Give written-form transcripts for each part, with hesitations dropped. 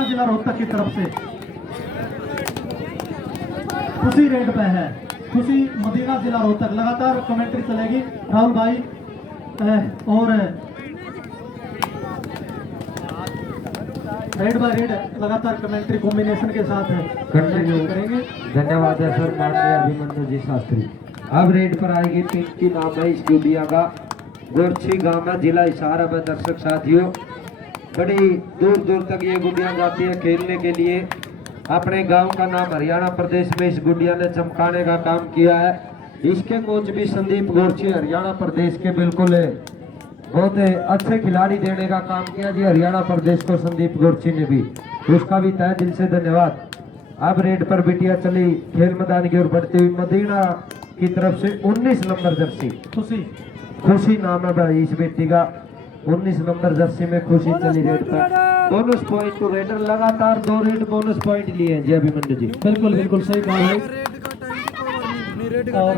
Medina जिला रोहतक की तरफ से खुशी रेड पे है। खुशी मदीना जिला रोहतक। लगातार कमेंट्री चलेगी राहुल भाई और रेड बाय रेड लगातार कमेंट्री कॉम्बिनेशन के साथ कंटिन्यू करेंगे। धन्यवाद है सर माननीय अभिमन्यु जी शास्त्री। अब रेड पर आएगी पिंकी नाम है इस गुडिया का, गोरछी गांव में जिला हिसार है। दर्शक साथियों, बड़ी दूर दूर तक ये गुडिया जाती है खेलने के लिए। अपने गांव का नाम हरियाणा प्रदेश में इस गुडिया ने चमकाने का काम किया है। इसके कोच भी संदीप गोरछी हरियाणा प्रदेश के बिल्कुल बहुत अच्छे खिलाड़ी देने का काम किया जी हरियाणा प्रदेश को संदीप गोरछी ने भी, उसका भी तहे दिल से धन्यवाद। अब रेड पर बिटिया चली खेल मैदान की ओर बढ़ती हुई मदीना की तरफ से 19 नंबर जर्सी खुशी नाम है भाई इस बेटी का। 19 नंबर जर्सी में खुशी चली रेड पर। बोनस पॉइंट टू रेडर, लगातार 2 रेड बोनस पॉइंट लिए हैं जी अभिमन्यु जी। बिल्कुल बिल्कुल सही कहा है। और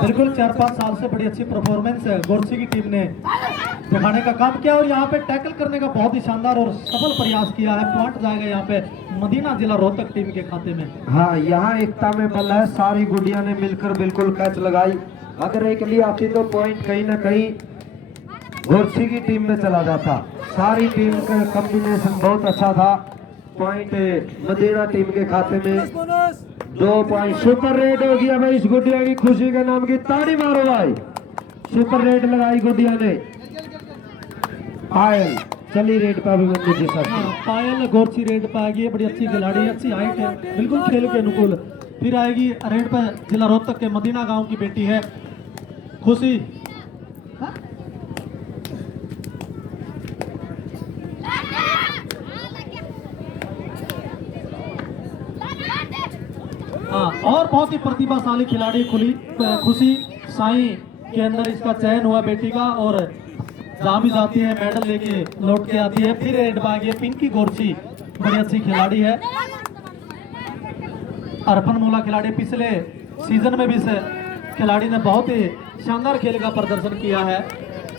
बिल्कुल 4-5 साल से बड़ी अच्छी परफॉर्मेंस है गोरछी की टीम ने दिखाने का काम किया और यहाँ पे टैकल करने का बहुत ही शानदार और सफल प्रयास किया है। पॉइंट जाएगा यहाँ पे मदीना जिला रोहतक टीम के खाते में। हाँ, यहाँ एकता में बल है। सारी गुडिया ने मिलकर बिल्कुल कैच लगाई। अगर एक लिए आती तो पॉइंट कहीं ना कहीं गोरछी की टीम में चला जाता। सारी टीम का कॉम्बिनेशन बहुत अच्छा था। पॉइंट मदीना टीम के खाते में 2 पॉइंट। सुपर रेड हो गया भाई इस गुडिया की, खुशी के नाम की ताड़ी मारो भाई। सुपर रेड लगाई गुडिया ने। पायल चली रेड पर अभिमन्यु जी सर। पायल गोरछी रेड पर आएगी, बड़ी अच्छी खिलाड़ी है, अच्छी हाइट है, बिल्कुल खेल के अनुकूल। फिर आएगी रेड पर जिला रोहतक के मदीना गांव की बेटी है खुशी। हाँ, और बहुत ही प्रतिभाशाली खिलाड़ी खुशी साई के अंदर इसका चयन हुआ बेटी का और जहाँ भी जाती है मेडल लेके लौट के आती है। फिर रेड बाग ये पिंकी गोरछी बड़ी अच्छी खिलाड़ी है, अर्पण मोला खिलाड़ी। पिछले सीजन में भी इस खिलाड़ी ने बहुत ही शानदार खेल का प्रदर्शन किया है।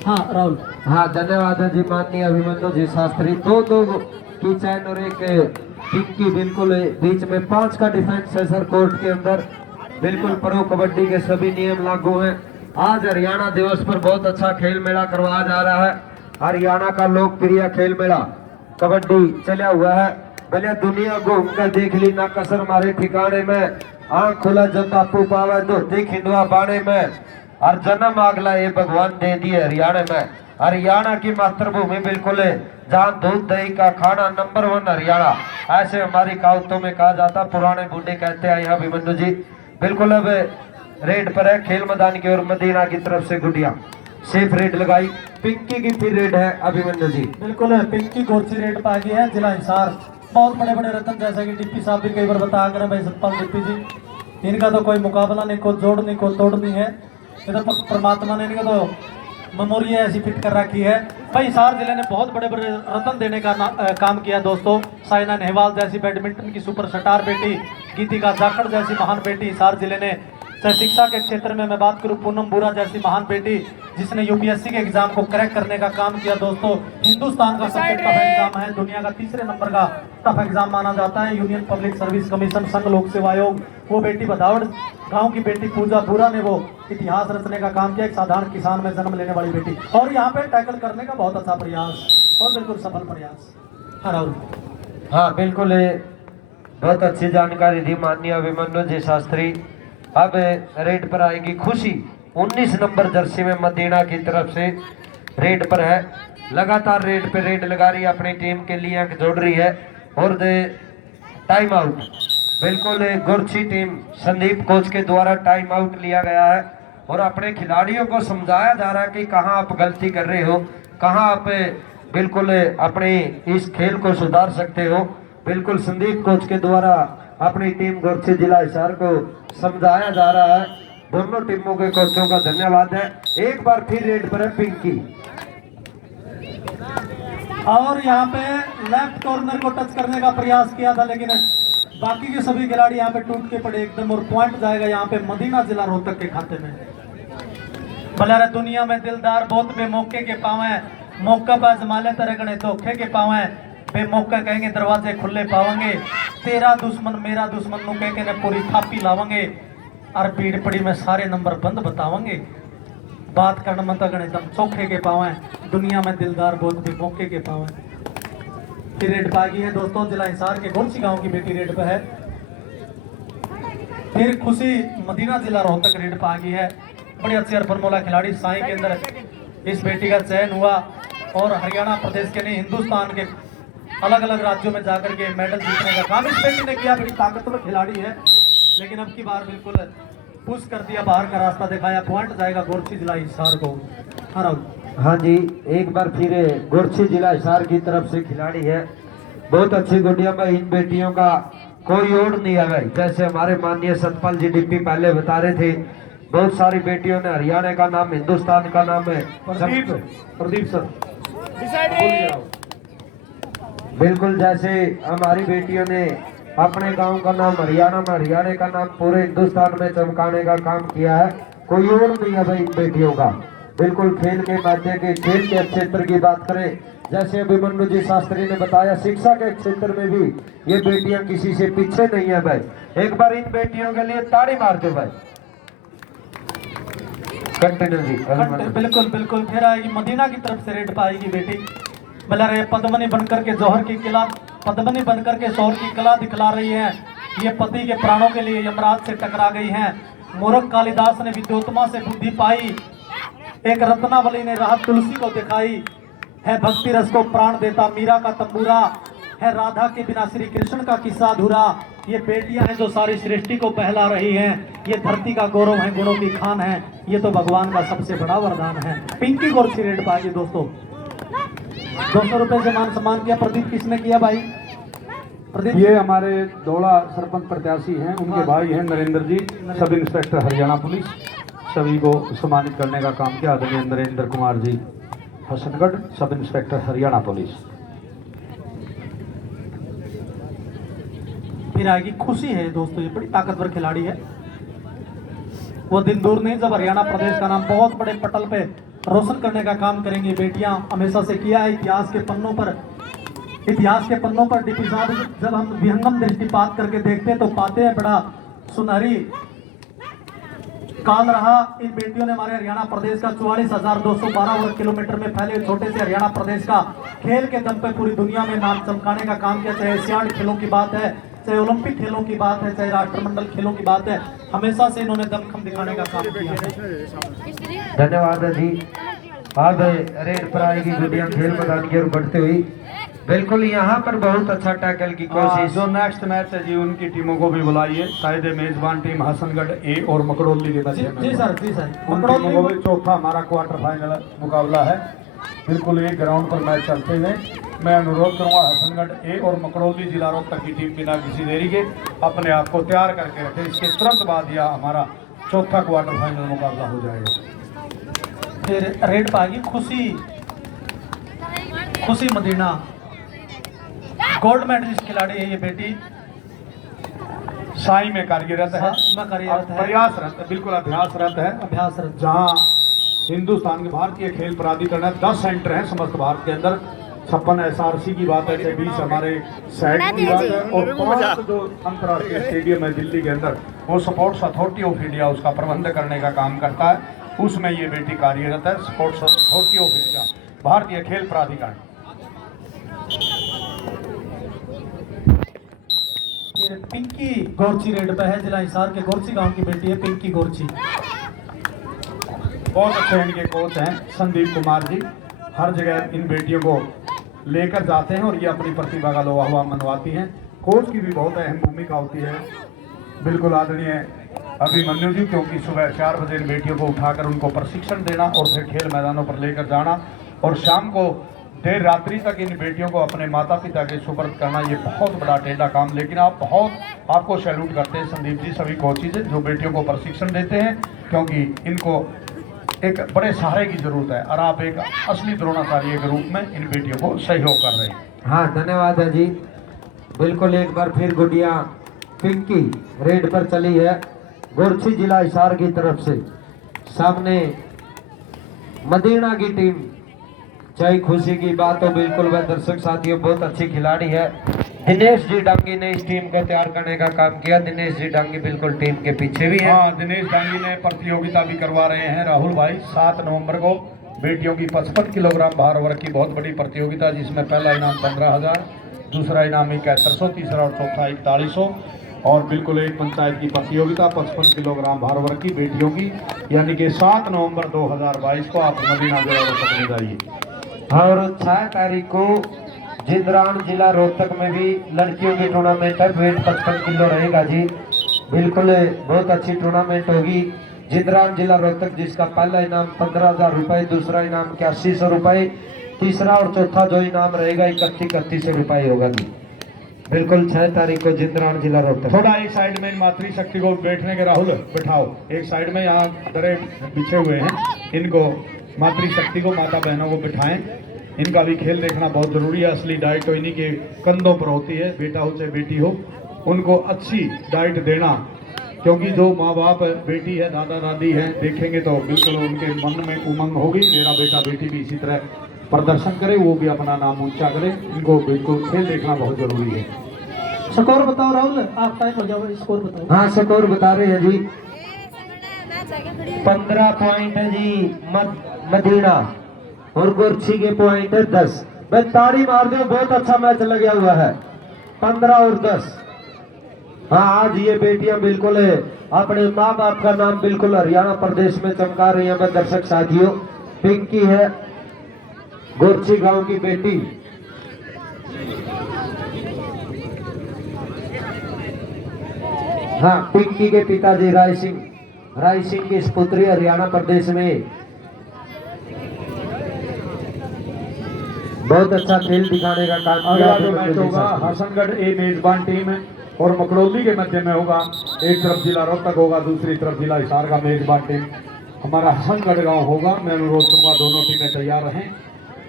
हाँ राहुल। हाँ, धन्यवाद है जी माननीय अभिमन्यु जी शास्त्री। 2 की चैन और एक पिंकी बिल्कुल बीच में 5 का डिफेंस है सर कोर्ट के अंदर। बिल्कुल प्रो कबड्डी के सभी नियम लागू हैं। आज हरियाणा दिवस पर बहुत अच्छा खेल मेला करवाया जा रहा है। हरियाणा का लोकप्रिय खेल मेला कबड्डी चला हुआ है। पहले दुनिया घूम कर देख ली ना कसर मारे ठिकाने में, आंख खुला जब बापू पावे धोती खिंडवा बाणे में, और जन्म आगला ये भगवान दे दिए हरियाणा में। हरियाणा की मातृभूमि बिल्कुल है जहाँ दूध दही का खाना नंबर 1 हरियाणा, ऐसे हमारी कहावतों में कहा जाता। पुराने बूढ़े कहते हैं यहाँ अभिमन्यु जी। बिल्कुल अब रेड पर है खेल मैदान की ओर मदीना की तरफ से गुडिया सेफ रेड लगाई। पिंकी की फिर रेड है अभिमन्यु जी। बिल्कुल पिंकी गोरछी रेड पा गई है जिला हिसार। बहुत बड़े बड़े रतन जैसे कि डिप्टी साहब भी कई बार बताया करें भाई सतपाल डिप्टी जी, इनका तो कोई मुकाबला नहीं, को जोड़ नहीं, को तोड़ नहीं है। ये तो परमात्मा ने इनका तो मेमोरी ऐसी फिट कर रखी है। भाई हिसार जिले ने बहुत बड़े बड़े रतन देने का काम किया दोस्तों। साइना नेहवाल जैसी बैडमिंटन की सुपर स्टार बेटी, गीतिका जाखड़ जैसी महान बेटी हिसार जिले ने। चाहे शिक्षा के क्षेत्र में मैं बात करूं, पूनम बुरा जैसी महान बेटी जिसने यूपीएससी के एग्जाम को क्रैक करने का काम किया दोस्तों। हिंदुस्तान का सबसे टफ एग्जाम है, दुनिया का 3रे नंबर का टफ एग्जाम माना जाता है। यूनियन पब्लिक सर्विस कमीशन, संघ लोक सेवा आयोग। वो बेटी बदावड़ गांव की बेटी पूजा बुरा ने वो इतिहास रचने का काम किया, एक साधारण किसान में जन्म लेने वाली बेटी। और यहाँ पे टैकल करने का बहुत अच्छा प्रयास और बिल्कुल सफल प्रयास। हाँ राहुल। हाँ बिल्कुल, बहुत अच्छी जानकारी दी माननीय अभिमन्यु जी शास्त्री। अब रेड पर आएगी खुशी 19 नंबर जर्सी में मदीना की तरफ से रेड पर है। लगातार रेड पे रेड लगा रही है, अपनी टीम के लिए अंक जोड़ रही है। और टाइम आउट बिल्कुल गोरछी टीम संदीप कोच के द्वारा टाइम आउट लिया गया है और अपने खिलाड़ियों को समझाया जा रहा है कि कहां आप गलती कर रहे हो, कहां आप बिल्कुल अपने इस खेल को सुधार सकते हो। बिल्कुल संदीप कोच के द्वारा अपनी टीम गोरछी जिला हिसार को समझाया जा रहा है। दोनों टीमों के कोचों का धन्यवाद है। एक बार फिर रेड पर है पिंकी और यहाँ पे लेफ्ट कॉर्नर को टच करने का प्रयास किया था, लेकिन बाकी के सभी खिलाड़ी यहाँ पे टूट के पड़े एकदम। और पॉइंट जाएगा यहाँ पे मदीना जिला रोहतक के खाते में। भला दुनिया में दिलदार बहुत बेमौके के पावे, मौका पर जमाले तरह गणे धोखे के पावे। बेमौका कहेंगे दरवाजे खुले पावेंगे, तेरा दुश्मन मेरा दुश्मन नु कह के ने पूरी थापी लावेंगे और भीड़ पड़ी में सारे नंबर बंद बतावेंगे। बात करने में तक एकदम चौखे के पावे, दुनिया में दिलदार बहुत भी मौके के पावे। फिर रेड पागी है दोस्तों, जिला हिसार के गोरसी गांव की बेटी रेड पे है। फिर खुशी मदीना जिला रोहतक रेड पागी है। बड़ी अच्छी और फॉर्मूला खिलाड़ी साई के अंदर इस बेटी का चयन हुआ और हरियाणा प्रदेश के नहीं हिंदुस्तान के अलग अलग राज्यों में जाकर के मेडल जीतने का काम इस बेटी ने किया। बड़ी ताकतवर खिलाड़ी है, लेकिन अब की बार बिल्कुल पुश कर दिया, बाहर का रास्ता दिखाया। पॉइंट जाएगा गोरछी जिला हिसार को। हाँ जी, एक बार फिर गोरछी जिला हिसार की तरफ से खिलाड़ी है। बहुत अच्छी गुड़िया में इन बेटियों का कोई और नहीं है भाई। जैसे हमारे माननीय सतपाल जी डीपी पहले बता रहे थे, बहुत सारी बेटियों ने हरियाणा का नाम, हिंदुस्तान का नाम है। प्रदीप सर बिल्कुल, जैसे हमारी बेटियों ने अपने गांव का नाम हरियाणा में, हरियाणा का नाम पूरे हिंदुस्तान में चमकाने का काम किया है। कोई और नहीं है भाई इन बेटियों का। बिल्कुल खेल के माध्यम के, खेल के क्षेत्र की बात करें, जैसे अभिमन्यु जी शास्त्री ने बताया, शिक्षा के क्षेत्र में भी ये बेटियां किसी से पीछे नहीं है भाई। एक बार इन बेटियों के लिए ताड़ी मार दो भाई। कंटिन्यू जी। बिल्कुल बिल्कुल। फिर आएगी मदीना की तरफ से रेड पाएगी बेटी। बोला रे पद्मनी बनकर के जौहर की किला, पद्मनी बनकर के शौहर की कला दिखला रही है। ये पति के प्राणों के लिए यमराज से टकरा गई हैं। मूर्ख कालिदास ने विद्योत्तमा से बुद्धि पाई, एक रत्नावली ने राह तुलसी को दिखाई। है भक्ति रस को प्राण देता मीरा का तंबूरा, है राधा के बिना श्री कृष्ण का किस्सा अधूरा। ये बेटियां हैं जो सारी सृष्टि को बहला रही हैं। ये धरती का गौरव है, गुणों की खान है। ये तो भगवान का सबसे बड़ा वरदान है। पिंकी गोरछी रेड पाएगी दोस्तों। 200 रुपए से मान सम्मान किया। प्रदीप किसने किया भाई? प्रदीप ये हमारे दौड़ा सरपंच प्रत्याशी हैं, उनके भाई हैं नरेंद्र जी, सब इंस्पेक्टर हरियाणा पुलिस। सभी को सम्मानित करने का काम किया आदरणीय Narendra Kumar ji Hasangarh, sub inspector Haryana police. फिर आएगी खुशी है दोस्तों, ये बड़ी ताकतवर खिलाड़ी है। वो दिन दूर नहीं जब हरियाणा प्रदेश का नाम बहुत बड़े पटल पे रोशन करने का काम करेंगी। बेटियां हमेशा से किया है। इतिहास के पन्नों पर डीपी साहब जब हम विहंगम दृष्टिपात करके देखते हैं तो पाते हैं बड़ा सुनहरी काल रहा। इन बेटियों ने हमारे हरियाणा प्रदेश का 44,212 वर्ग किलोमीटर में फैले छोटे से हरियाणा प्रदेश का खेल के दम पे पूरी दुनिया में नाम चमकाने का काम किया। चाहे एशियाड खेलों की बात है, चाहे ओलंपिक खेलों की बात है, चाहे राष्ट्रमंडल खेलों की बात है, हमेशा से इन्होंने दमखम दिखाने का काम किया है। धन्यवाद जी। अब रेड पर आएगी गुड़िया खेल मैदान की ओर बढ़ते हुई। बिल्कुल यहाँ पर बहुत अच्छा टैकल की कोशिश। जो नेक्स्ट मैच है जी, उनकी टीमों को भी बुलाइए। शायद मेजबान टीम हसनगढ़ ए और मकड़ोली के बच्चे जी सर, जी सर। उन टीमों को भी चौथा हमारा क्वार्टर फाइनल मुकाबला है। बिल्कुल एक ग्राउंड पर मैच चलते हुए मैं अनुरोध करूंगा हसनगढ़ ए और मकड़ोली जिला रोहतक की टीम बिना किसी देरी के अपने आप को तैयार करके रखें। इसके तुरंत बाद यह हमारा चौथा क्वार्टर फाइनल मुकाबला हो जाएगा। फिर रेड पाएगी खुशी मदीना, गोल्ड मेडलिस्ट खिलाड़ी है ये बेटी। साई में कार्यरत है, प्रयासरत, बिल्कुल अभ्यासरत है। अभ्यासरत जहां हिंदुस्तान के भारतीय खेल प्राधिकरण है, 10 सेंटर हैं समस्त भारत के अंदर। 56 SRC की बात है, 20 हमारे साइड की बात है और 5 जो अंतर्राष्ट्रीय स्टेडियम है दिल्ली के अंदर, वो स्पोर्ट्स अथॉरिटी ऑफ इंडिया उसका प्रबंध करने का काम करता है। उसमें ये बेटी कार्यरत है। स्पोर्ट्स अथॉरिटी ऑफ इंडिया, भारतीय खेल प्राधिकरण। पिंकी गोरछी रेड पे है, जिला हिसार के गोरछी गांव की बेटी है पिंकी गोरछी। बहुत अच्छे इनके कोच हैं संदीप कुमार जी। हर जगह इन बेटियों को लेकर जाते हैं और ये अपनी प्रतिभा का लोहा हुआ मनवाती हैं। कोच की भी बहुत अहम भूमिका होती है। बिल्कुल आदरणीय अभिमन्यु जी, क्योंकि सुबह 4 बजे इन बेटियों को उठाकर उनको प्रशिक्षण देना और फिर खेल मैदानों पर लेकर जाना और शाम को देर रात्रि तक इन बेटियों को अपने माता पिता के सुपर्द करना, ये बहुत बड़ा टेढ़ा काम। लेकिन आपको सैल्यूट करते हैं संदीप जी, सभी कोचिज जो बेटियों को प्रशिक्षण देते हैं, क्योंकि इनको एक बड़े सहारे की जरूरत है और आप एक असली द्रोणाचार्य के रूप में इन बेटियों को सहयोग कर रहे हैं। हाँ, धन्यवाद है जी। बिल्कुल एक बार फिर गुड़िया पिंकी रेड पर चली है गोरछी जिला हिसार की तरफ से। सामने मदीना की टीम चाहे खुशी की बात हो, बिल्कुल वह दर्शक साथियों बहुत अच्छी खिलाड़ी है। दिनेश जी डांगी ने इस टीम को तैयार करने का काम किया। दिनेश जी डांगी बिल्कुल टीम के पीछे भी है। हाँ, दिनेश डांगी ने प्रतियोगिता भी करवा रहे हैं राहुल भाई। 7 नवंबर को बेटियों की 55 किलोग्राम भार वर्ग की बहुत बड़ी प्रतियोगिता, जिसमें पहला इनाम 15,000, दूसरा इनाम 7100, तीसरा और चौथा 4100 और बिल्कुल एक पंचायत की प्रतियोगिता 55 किलोग्राम भार वर्ग की बेटियों की, यानी कि 7 नवंबर 2022 को आप मदीना जिला रोहतक में जाइए। और 6 तारीख को जिंदरान जिला रोहतक में भी लड़कियों की टूर्नामेंट है। वेट 55 किलो रहेगा जी। बिल्कुल बहुत अच्छी टूर्नामेंट होगी जिंदरान जिला रोहतक, जिसका पहला इनाम 15,000 रुपये, दूसरा इनाम 8100 रुपये, तीसरा और चौथा जो इनाम रहेगा 3100 रुपये होगा जी। बिल्कुल 6 तारीख को जिंदरान जिला रोहतक। थोड़ा एक साइड में मातृशक्ति को बैठने के राहुल बैठाओ, एक साइड में यहाँ दरे बिछे हुए हैं, इनको मातृशक्ति को, माता बहनों को बिठाएं। इनका भी खेल देखना बहुत जरूरी है। असली डाइट तो इन्हीं के कंधों पर होती है, बेटा हो चाहे बेटी हो, उनको अच्छी डाइट देना, क्योंकि जो माँ बाप बेटी है, दादा दादी हैं, देखेंगे तो बिल्कुल उनके मन में उमंग होगी, मेरा बेटा बेटी भी इसी तरह प्रदर्शन करे, वो भी अपना नाम ऊंचा करे। इनको बिल्कुल खेल देखना बहुत जरूरी है। स्कोर बताओ राहुल, आप टाइम हो जाओ, स्कोर बताओ। हाँ स्कोर बता रहे हैं जी। 15 पॉइंट है जी मदीना और गुरछी के पॉइंट है 10। मैं ताड़ी मार दूं, बहुत अच्छा मैच लगा हुआ है। 15 और 10। हाँ आज ये बेटियां बिल्कुल अपने माँ बाप का नाम बिल्कुल हरियाणा प्रदेश में चमका रही है। मैं दर्शक साथियों, पिंकी है गुरछी गांव की बेटी। हाँ पिंकी के पिताजी राय सिंह की पुत्री हरियाणा प्रदेश में बहुत अच्छा खेल दिखाने का काम किया। अगला जो मैच होगा हसनगढ़ ए मेजबान टीम है और मकड़ौली के मध्य में होगा। एक तरफ जिला रोहतक होगा, दूसरी तरफ जिला हिसार का मेजबान टीम हमारा हसनगढ़ गांव होगा। मैं अनुरोध करूंगा दोनों टीमें तैयार रहें।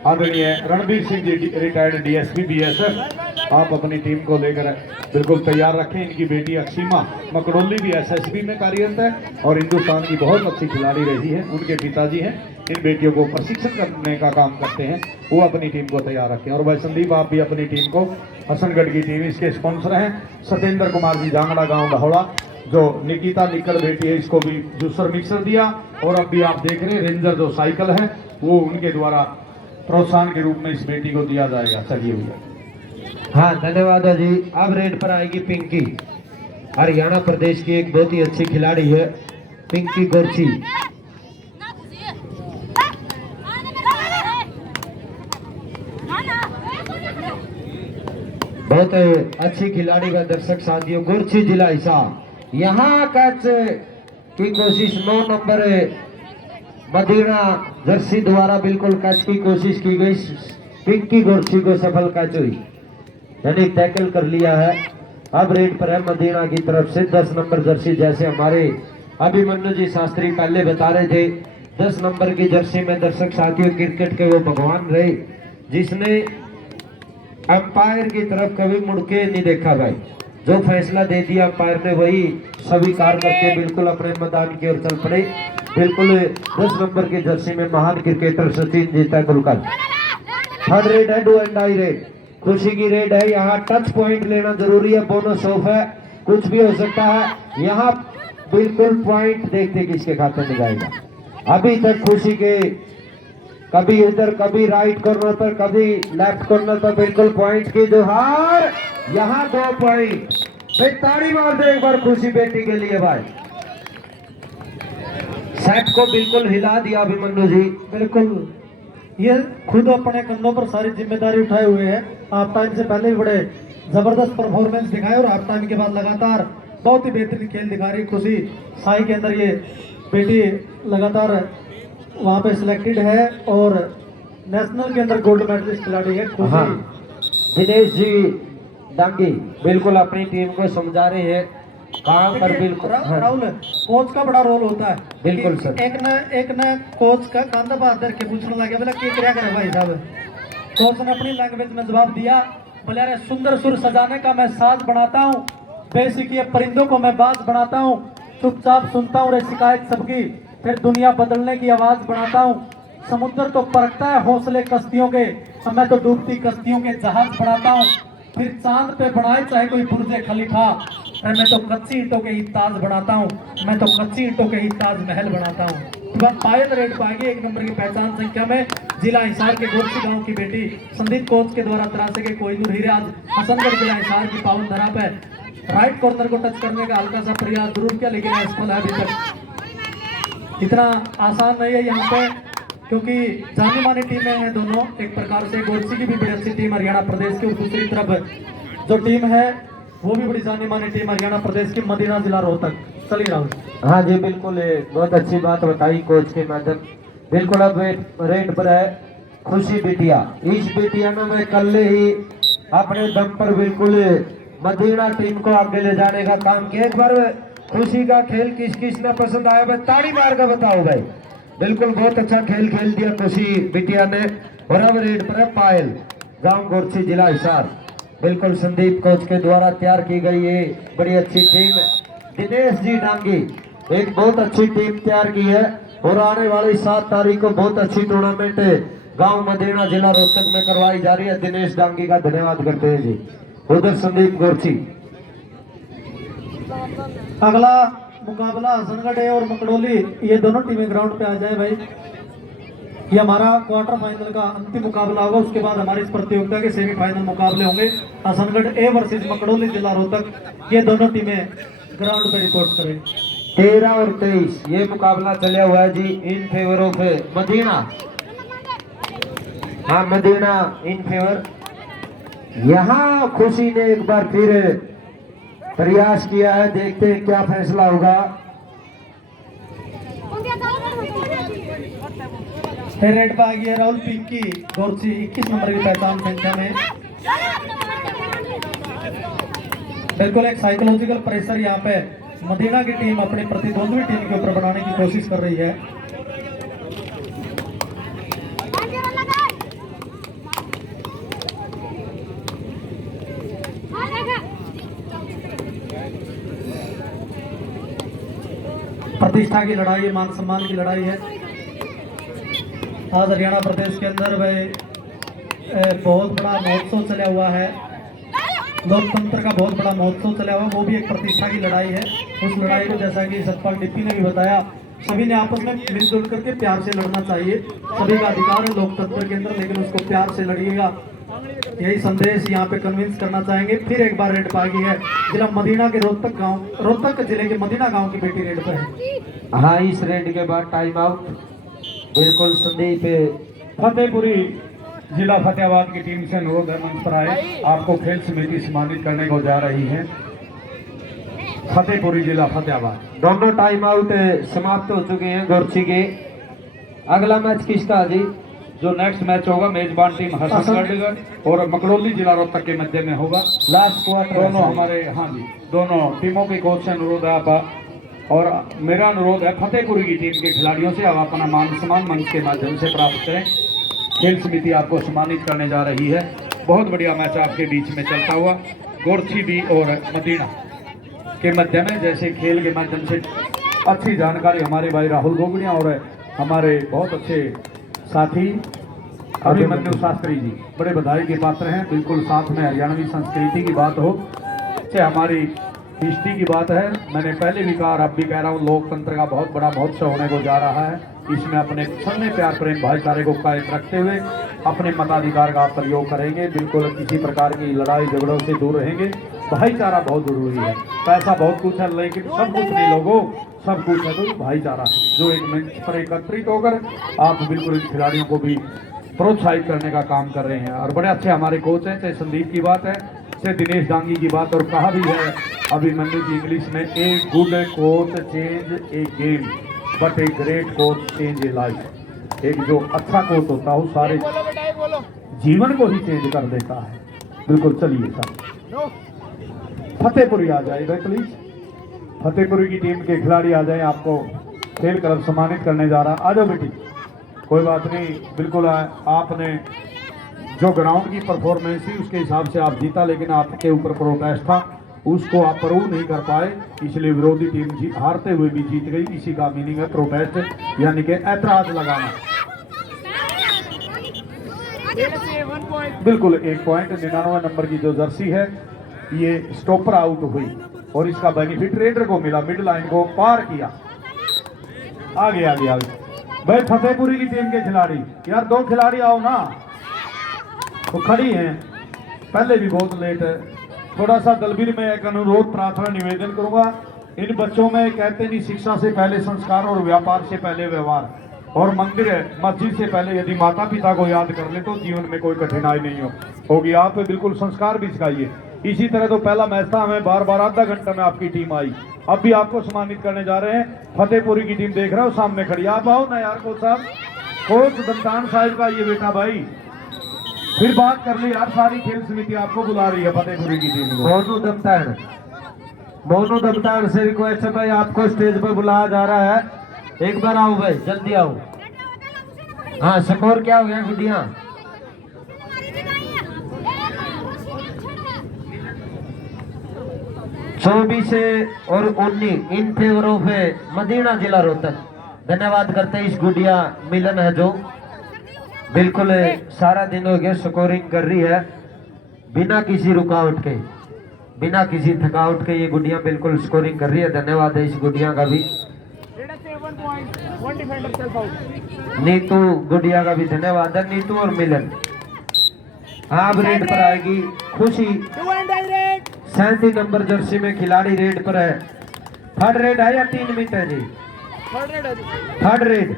आदरणीय Ranbir Singh ji retired DSP BSF, आप अपनी टीम को लेकर बिल्कुल तैयार रखें। इनकी बेटी अक्षिमा मकड़ौली भी एसएसबी में कार्यरत है और हिंदुस्तान की बहुत अच्छी खिलाड़ी रही है। उनके पिताजी हैं, इन बेटियों को प्रशिक्षण करने का काम करते हैं, वो अपनी टीम को तैयार रखें। और भाई संदीप, आप भी अपनी टीम को, हसनगढ़ की टीम इसके स्पॉन्सर हैं सत्येंद्र कुमार जी, जांगड़ा गाँव लाहौड़ा। जो निकिता निकल बेटी है, इसको भी जूसर मिक्सर दिया और अब भी आप देख रहे हैं रेंजर जो साइकिल है वो उनके द्वारा प्रोत्साहन के रूप में इस बेटी को दिया जाएगा। चलिए भैया। हाँ धन्यवाद जी। अब रेड पर आएगी पिंकी, हरियाणा प्रदेश की एक बहुत ही अच्छी खिलाड़ी है पिंकी गोरछी। बहुत अच्छी खिलाड़ी का दर्शक साथियों, गोरछी जिला हिसार। यहाँ कैच की कोशिश 9 नंबर मदीना जर्सी द्वारा बिल्कुल कैच की कोशिश की गई, पिंकी गोरछी को सफल कैच हुई, यानी टैकल कर लिया है। अब रेड पर है मदीना की तरफ से 10 नंबर जर्सी, जैसे हमारे अभिमन्यु जी शास्त्री पहले बता रहे थे। 10 नंबर की जर्सी में दर्शक साथियों क्रिकेट के वो भगवान रहे जिसने अंपायर की तरफ कभी मुड़ के नहीं देखा भाई। जो फैसला दे दिया अंपायर ने वही स्वीकार करके बिल्कुल अपने मैदान की ओर चल पड़े। बिल्कुल 10 नंबर की जर्सी में महान cricketer Sachin ji Tendulkar. Third red है, डू एंड डाई रेड, खुशी की रेड है। यहाँ टच पॉइंट लेना जरूरी है, बोनस ऑफ है, कुछ भी हो सकता है। यहाँ बिल्कुल पॉइंट देखते किसके खाते में जाएगा। अभी तक खुशी के कभी इधर कभी राइट कॉर्नर पर कभी लेफ्ट कॉर्नर पर बिल्कुल पॉइंट की जोहार। यहाँ 2 पॉइंट, ताड़ी मार दे एक बार खुशी बेटी के लिए भाई। सेट को बिल्कुल हिला दिया अभिमन्यु जी। बिल्कुल, ये खुद अपने कंधों पर सारी जिम्मेदारी उठाए हुए हैं। हाफ टाइम से पहले भी बड़े जबरदस्त परफॉर्मेंस दिखाए और हाफ टाइम के बाद लगातार बहुत ही बेहतरीन खेल दिखा रही खुशी। साई के अंदर ये बेटी लगातार वहाँ पे सिलेक्टेड है और नेशनल के अंदर गोल्ड मेडलिस्ट खिलाड़ी है खुशी। हाँ, दिनेश जी डांगी बिल्कुल अपनी टीम को समझा रहे हैं काम पर। बिल्कुल राहुल, कोच का बड़ा रोल होता है। बिल्कुल सर। एक न कोच का कांधा पर हाथ के पूछने लगे, बोला क्या करे भाई साहब। कोच ने अपनी लैंग्वेज में जवाब दिया, बोले अरे सुंदर सुर सजाने का मैं साज बनाता हूँ, बेसिकिए परिंदों को मैं बाज बनाता हूँ, चुपचाप सुनता हूँ रे शिकायत सबकी, फिर दुनिया बदलने की आवाज बनाता हूँ। समुद्र तो परखता है हौसले कश्तियों के, अब मैं तो डूबती कश्तियों के जहाज बनाता हूँ, फिर चांद पे बनाए चाहे कोई बुर्ज खलीफा। अरे मैं तो कच्ची ईंटों के ही ताज बनाता हूँ, मैं तो कच्ची ईंटों के ही ताज महल बनाता हूँ। पायल रेड पाएगी 1 नंबर की पहचान संख्या में जिला हिसार के गोरसी गांव की बेटी संदीप कोच के द्वारा तरासे के कोहिनूर हीरे आज हसनगढ़ जिला हिसार की पावन धरा पे राइट कॉर्नर को टच करने का हल्का सा प्रयास जरूर किया, लेकिन असफल है अभी तक। इतना आसान नहीं है यहाँ पे, क्योंकि जानी मानी टीमें हैं दोनों एक प्रकार से। गोरसी की भी बड़ी अच्छी टीम हरियाणा प्रदेश की, और दूसरी तरफ जो टीम है वो भी बड़ी जानी मानी टीम हरियाणा प्रदेश की, मदीना जिला रोहतक। चलिए राहुल। हाँ जी बिल्कुल, बहुत अच्छी बात बताई कोच के माध्यम। बिल्कुल अब रेड पर है खुशी बिटिया। इस बिटिया में मैं कल ही अपने दम पर बिल्कुल मदीना टीम को आगे ले जाने का काम किया। एक बार खुशी का खेल किस किस ने पसंद आया भाई, ताड़ी मार कर बताओ भाई। बिल्कुल बहुत अच्छा खेल खेल दिया खुशी बिटिया ने। और अब रेड पर है पायल, गांव गोरसी जिला हिसार। बिल्कुल संदीप कोच के द्वारा तैयार की गई ये बड़ी अच्छी टीम। दिनेश जी डांगी एक बहुत अच्छी टीम तैयार की है, और आने वाली 7 तारीख को बहुत अच्छी टूर्नामेंट गांव मदीना जिला रोहतक में करवाई जा रही है। दिनेश डांगी का धन्यवाद करते हैं जी। उधर संदीप गोरसी। अगला मुकाबला हसनगढ़ और मकड़ोली, ये दोनों टीमें ग्राउंड पे आ जाए भाई। ये हमारा क्वार्टर फाइनल का अंतिम मुकाबला होगा, उसके बाद हमारी इस प्रतियोगिता के सेमीफाइनल मुकाबले होंगे। हसनगढ़ ए वर्सेस मकड़ोली जिला रोहतक, ये दोनों टीमें ग्राउंड पे रिपोर्ट करें। 13 और 23 ये मुकाबला चला हुआ है जी इन फेवर ऑफ मदीना। हाँ मदीना इन फेवर। यहाँ खुशी ने एक बार फिर प्रयास किया है, देखते हैं क्या फैसला होगा। रेड पे आ गया राहुल पिंकी गोरसी 21 नंबर की पहचान संख्या में। बिल्कुल एक साइकोलॉजिकल प्रेशर यहाँ पे मदीना की टीम अपनी प्रतिद्वंद्वी टीम के ऊपर बनाने की कोशिश कर रही है। प्रतिष्ठा की लड़ाई है, मान सम्मान की लड़ाई है। आज हरियाणा प्रदेश के अंदर भाई बहुत बड़ा महोत्सव चला हुआ है, लोकतंत्र का बहुत बड़ा महोत्सव चला हुआ है, वो भी एक प्रतिष्ठा की लड़ाई है। उस लड़ाई को जैसा कि सतपाल डिप्पी ने भी बताया, सभी ने आपस में मिलजुल करके प्यार से लड़ना चाहिए। सभी का अधिकार है लोकतंत्र के अंदर, लेकिन उसको प्यार से लड़िएगा, यही संदेश यहाँ पे कन्विंस करना चाहेंगे। फिर एक बार रेड पागी है जिला मदीना के रोहतक जिले के मदीना गांव की बेटी रेड पे है। हाँ इस रेड के बाद टाइम आउट। बिल्कुल संदीप फतेहपुरी जिला फतेहाबाद की टीम से अनुरोध है मंच पर आए, आपको खेल समिति सम्मानित करने को जा रही है। फतेहपुरी जिला फतेहाबाद। दोनों टाइम आउट समाप्त हो चुके हैं गोरसी के। अगला मैच किसका जी? जो नेक्स्ट मैच होगा मेजबान टीम हसनगढ़ और मकड़ोली जिला रोहतक के मध्य में होगा। लास्ट क्वार्टर दोनों हमारे, हाँ जी, दोनों टीमों के कोच से अनुरोध है आप और मेरा अनुरोध है फतेहपुरी की टीम के खिलाड़ियों से आप अपना मान सम्मान मंच के माध्यम से प्राप्त करें। खेल समिति आपको सम्मानित करने जा रही है। बहुत बढ़िया मैच आपके बीच में चलता हुआ गोरसी बी और मदीना के मध्य में। जैसे खेल के माध्यम से अच्छी जानकारी हमारे भाई राहुल गोगड़िया और हमारे बहुत अच्छे साथी अभिमन्यु शास्त्री जी बड़े बधाई के पात्र हैं। बिल्कुल साथ में हरियाणवी संस्कृति की बात हो चाहे हमारी हिस्ट्री की बात है, मैंने पहले भी कहा और अब भी कह रहा हूँ, लोकतंत्र का बहुत बड़ा महोत्सव होने को जा रहा है। इसमें अपने सन्ने प्यार प्रेम भाईचारे को कायम रखते हुए अपने मताधिकार का प्रयोग करेंगे। बिल्कुल किसी प्रकार की लड़ाई झगड़ों से दूर रहेंगे। भाईचारा बहुत जरूरी है। पैसा बहुत कुछ है लेकिन सब कुछ नहीं लोगों, सब कुछ है तो भाईचारा, जो एक मंच पर एकत्रित होकर आप बिल्कुल इन खिलाड़ियों को भी प्रोत्साहित करने का काम कर रहे हैं। और बड़े अच्छे हमारे कोच हैं, चाहे संदीप की बात है चाहे दिनेश डांगी की बात। और कहा भी है अभिमन्यु जी इंग्लिश में, a good coach change A game but a great coach change A life. एक जो अच्छा कोच होता है वो सारे जीवन को ही चेंज कर देता है। बिल्कुल चलिए सर फतेहपुरी आ जाए भाई प्लीज। फतेहपुरी की टीम के खिलाड़ी आ जाए, आपको खेल क्लब सम्मानित करने जा रहा। आ जाओ बेटी, कोई बात नहीं। बिल्कुल आपने जो ग्राउंड की परफॉर्मेंस थी उसके हिसाब से आप जीता, लेकिन आपके ऊपर प्रोटेस्ट था, उसको आप प्रूव नहीं कर पाए, इसलिए विरोधी टीम हारते हुए भी जीत गई। इसी का मीनिंग है प्रोटेस्ट, यानी कि ऐतराज लगाना। बिल्कुल 1 पॉइंट। 99 नंबर की जो जर्सी है ये स्टॉपर आउट हुई और इसका बेनिफिट रेडर को मिला, मिड लाइन को पार किया। आगे आगे आगे भाई फतेहपुरी की टीम के खिलाड़ी, यार 2 खिलाड़ी आओ ना, वो खड़ी हैं पहले भी बहुत लेट है। थोड़ा सा दलबीर में एक अनुरोध प्रार्थना निवेदन करूंगा, इन बच्चों में कहते नहीं शिक्षा से पहले संस्कार और व्यापार से पहले व्यवहार, और मंदिर मस्जिद से पहले यदि माता पिता को याद कर ले तो जीवन में कोई कठिनाई नहीं होगी। आप बिल्कुल संस्कार भी सिखाइए। इसी तरह तो पहला मैच था, हमें बार बार आधा घंटा में आपकी टीम आई, अब भी आपको सम्मानित करने जा रहे हैं। फतेहपुरी की टीम देख रहे हो सामने खड़ी, आप आओ ना यार कोच साहब, कोच दमतान साहिब का ये बेटा भाई, फिर बात कर ली यार, सारी खेल समिति आपको बुला रही है फतेहपुरी की टीम को। मोनू दमतान से रिक्वेस्ट है भाई, आपको स्टेज पर बुलाया जा रहा है, एक बार आओ भाई, जल्दी आओ। हाँ स्कोर क्या हो गया गुडिया? चौबीस और 19 इन फेवर ऑफ मदीना जिला रोहतक। धन्यवाद करते हैं इस गुडिया मिलन है जो बिल्कुल सारा दिन हो गया स्कोरिंग कर रही है बिना किसी रुकावट के, बिना किसी थकावट के ये गुडिया बिल्कुल स्कोरिंग कर रही है। धन्यवाद है इस गुडिया का भी, नीतू गुडिया का भी धन्यवाद है। नीतू और मिलन आप रेड पर आएगी। खुशी 37 नंबर जर्सी में खिलाड़ी रेड पर है। थर्ड रेड है या 3 मिनट है जी? थर्ड रेड,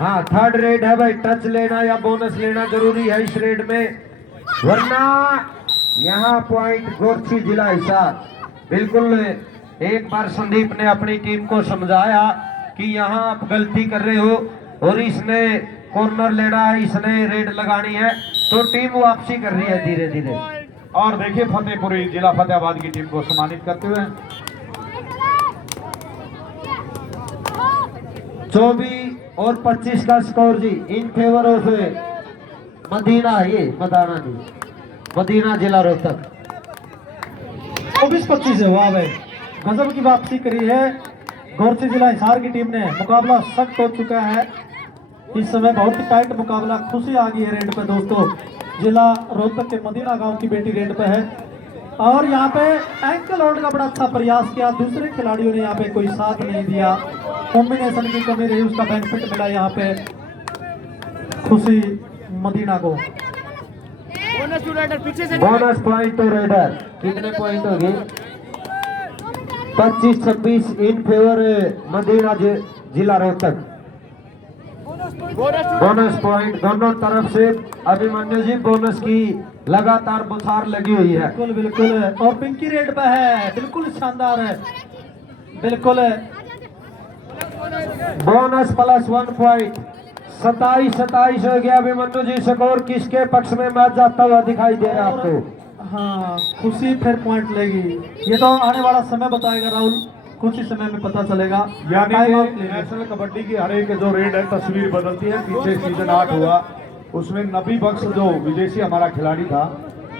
हाँ थर्ड रेड है भाई। टच लेना या बोनस लेना जरूरी है इस रेड में, वरना यहाँ पॉइंट गोरछी जिला हिसार। बिल्कुल एक बार संदीप ने अपनी टीम को समझाया कि यहाँ आप गलती कर रहे हो और इसने कॉर्नर लेना है, इसने रेड लगानी है, तो टीम वापसी कर रही है धीरे धीरे। और देखिए फतेहपुरी जिला फतेहाबाद की टीम को सम्मानित करते हुए 24 और 25 का स्कोर जी इन फेवर ऑफ मदीना, ये मदाना जी, मदीना जिला रोहतक। 24-25 है। वाह भाई, गजब की वापसी करी है गोरछी जिला हिसार की टीम ने। मुकाबला सख्त हो चुका है इस समय, बहुत ही टाइट मुकाबला। खुशी आ गई है रेड पे दोस्तों। जिला रोहतक के मदीना गांव की बेटी रेड पे है और यहाँ पे एंकल होल्ड का बड़ा अच्छा प्रयास किया, दूसरे खिलाड़ियों ने यहाँ पे कोई साथ नहीं दिया, कॉम्बिनेशन की कमी रही, उसका बेनिफिट मिला यहाँ पे खुशी मदीना को। बोनस पॉइंट तो रेडर कितने पॉइंट हो गए? 25-26 इन फेवर मदीना जिला रोहतक। बोनस पॉइंट दोनों तरफ से। अभिमन्यु जी बोनस की लगातार बुखार लगी हुई है। बिल्कुल बिल्कुल, और पिंकी रेड पे है, बिल्कुल शानदार है, बिल्कुल। Bonus plus 1 point. 27-27 हो गया। अभिमन्यु जी स्कोर किसके पक्ष में मैच जाता हुआ दिखाई दे रहा है आपको? हाँ खुशी फिर पॉइंट लेगी, ये तो आने वाला समय बताएगा राहुल, कुछ ही समय में पता चलेगा। यानी कि नेशनल कबड्डी की हर एक जो रेड है तस्वीर बदलती है। पीछे सीजन 8 हुआ, उसमें नबी बख्श जो विदेशी हमारा खिलाड़ी था,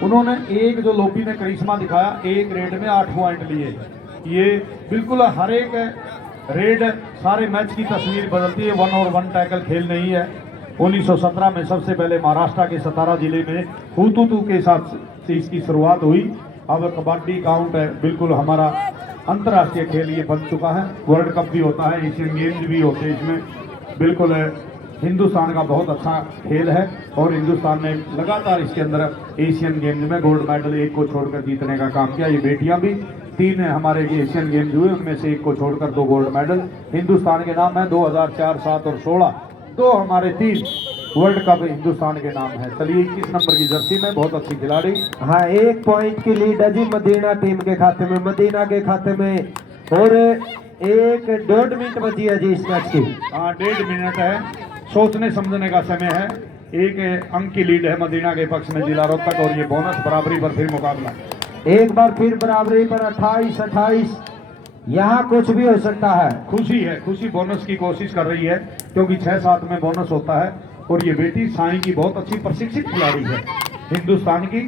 उन्होंने एक जो लोबी ने करिश्मा दिखाया, एक रेड में 8 पॉइंट लिए। ये बिल्कुल हर एक रेड सारे मैच की तस्वीर बदलती है। 1 और 1 टैकल खेल नहीं है। 1917 में सबसे पहले महाराष्ट्र के सतारा जिले में हुतुतु के साथ से इसकी शुरुआत हुई। अब कबड्डी काउंट है, बिल्कुल हमारा अंतर्राष्ट्रीय खेल ये बन चुका है। वर्ल्ड कप भी होता है, एशियन गेम्स भी होते हैं इसमें। बिल्कुल हिंदुस्तान का बहुत अच्छा खेल है और हिंदुस्तान ने लगातार इसके अंदर एशियन गेम्स में गोल्ड मेडल एक को छोड़कर जीतने का काम किया। ये बेटियां भी 3 हमारे एशियन गेम्स हुए, उनमें से एक को छोड़कर 2 गोल्ड मेडल हिंदुस्तान के नाम है। 2004, 7 और 16 2 हमारे 3 वर्ल्ड कप हिंदुस्तान के नाम है। चलिए 21 नंबर की जर्सी में बहुत अच्छी खिलाड़ी। हाँ 1 पॉइंट की लीड है जी मदीना टीम के खाते में, मदीना के खाते में। और 1.5 मिनट बची है जी इस मैच की। हाँ 1.5 मिनट है, सोचने समझने का समय है। 1 अंक की लीड है मदीना के पक्ष में जिला रोहतक। और ये बोनस बराबरी पर फिर मुकाबला, एक बार फिर बराबरी पर 28-28। यहाँ कुछ भी हो सकता है। खुशी है, खुशी बोनस की कोशिश कर रही है क्योंकि 6-7 में बोनस होता है। और ये बेटी साईं की बहुत अच्छी प्रशिक्षित खिलाड़ी है हिंदुस्तान की।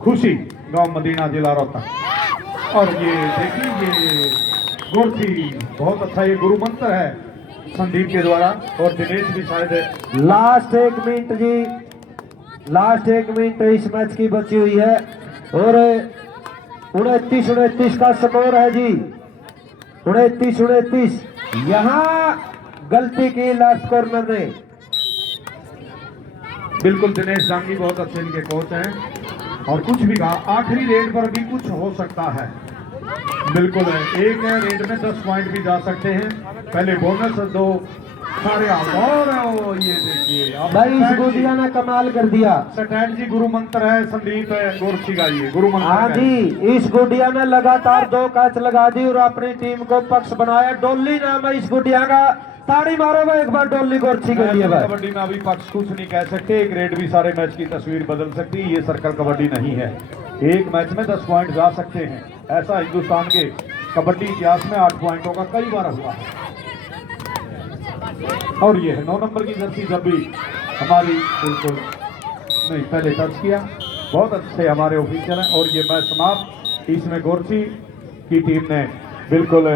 खुशी गांव मदीना जिला रोहतक। और ये देखिए ये गोरछी बहुत अच्छा, ये गुरु मंत्र है संदीप के द्वारा। और दिनेश भी शायद लास्ट 1 मिनट जी लास्ट 1 मिनट इस मैच की बची हुई है और 29-29 का स्कोर है जी। 29-29 यहाँ गलती की लास्ट कॉर्नर में। बिल्कुल दिनेश जांगी बहुत अच्छे इनके कोच हैं और कुछ भी कहा आखिरी रेड पर भी कुछ हो सकता है। बिल्कुल है, एक है रेड में 10 पॉइंट भी जा सकते हैं। पहले बोनस 2 सारे और ये देखिए भाई इस गुडिया ने कमाल कर दिया। स्ट्रैटेजी गुरु मंत्र है संदीप गोरछी का, ये गुरु मंत्र हाँ है। जी, इस गुडिया ने लगातार 2 कैच लगा दी और अपनी टीम को पक्ष बनाया। डोली नाम है इस गुडिया का। ताड़ी मारो भाई एक बार डोली गोरछी के लिए भाई। कबड्डी में अभी पक्ष कुछ नहीं कह सकते, एक रेड भी सारे मैच की तस्वीर बदल सकती है। ये सर्कल कबड्डी नहीं है, एक मैच में 10 पॉइंट जा सकते हैं। ऐसा हिंदुस्तान के कबड्डी इतिहास में 8 पॉइंटों का कई बार हुआ है। और ये है 9 नंबर की जर्सी, जब भी हमारी बिल्कुल नहीं पहले टच किया, बहुत अच्छे हमारे ऑफिशियल हैं। और ये मैच समाप्त, इसमें गोरछी की टीम ने बिल्कुल